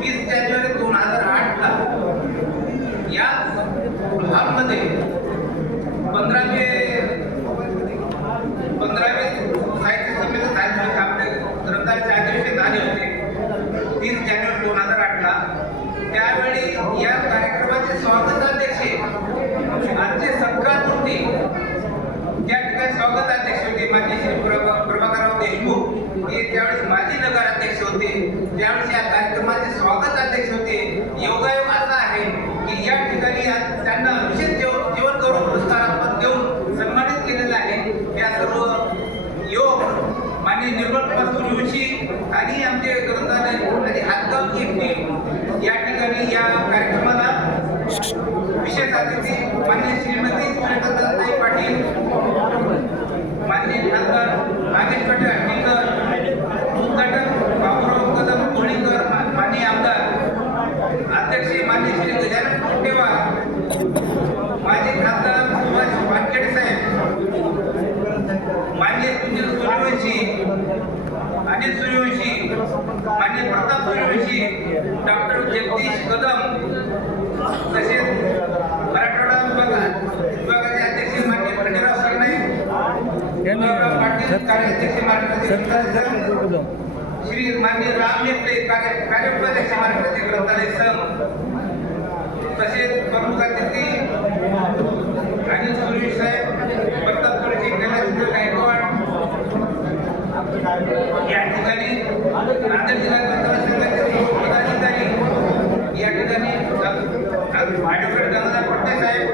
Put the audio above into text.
तीस जानेवारी दोन हजार आठ ला या हॉलमध्ये त्यावेळेस या कार्यक्रमाचे स्वागत अध्यक्ष होते. योगायोग असा आहे. की या ठिकाणी त्यांना विशेष जेव- जीवन गौरव पुरस्कार देऊन सन्मानित केलेलं आहे. या सर्व योग मान्य निर्मल कुमार सूर्यवंशी आणि आमचे ग्रंथालय आणि हातगाव टीम या ठिकाणी या कार्यक्रमाला विशेष अतिथी मान्य श्रीमती सूर्यकांत अनिल सूर्यवंशी मान्य प्रताप सूर्यवंशी डॉक्टर जगदीश कदम तसेच मराठवाडा विभागात विभागाचे अध्यक्ष मान्य खंडेराव सरनाईक पाटील कार्याध्यक्ष महाराष्ट्राचे श्री मान्य राम नेपले कार्य कार्योपाध्यक्ष महाराष्ट्राचे ग्रंथालय संघ तसेच या ठिकाणी नांदेड जिल्ह्यात या ठिकाणी ॲडव्होकेट गंगाधर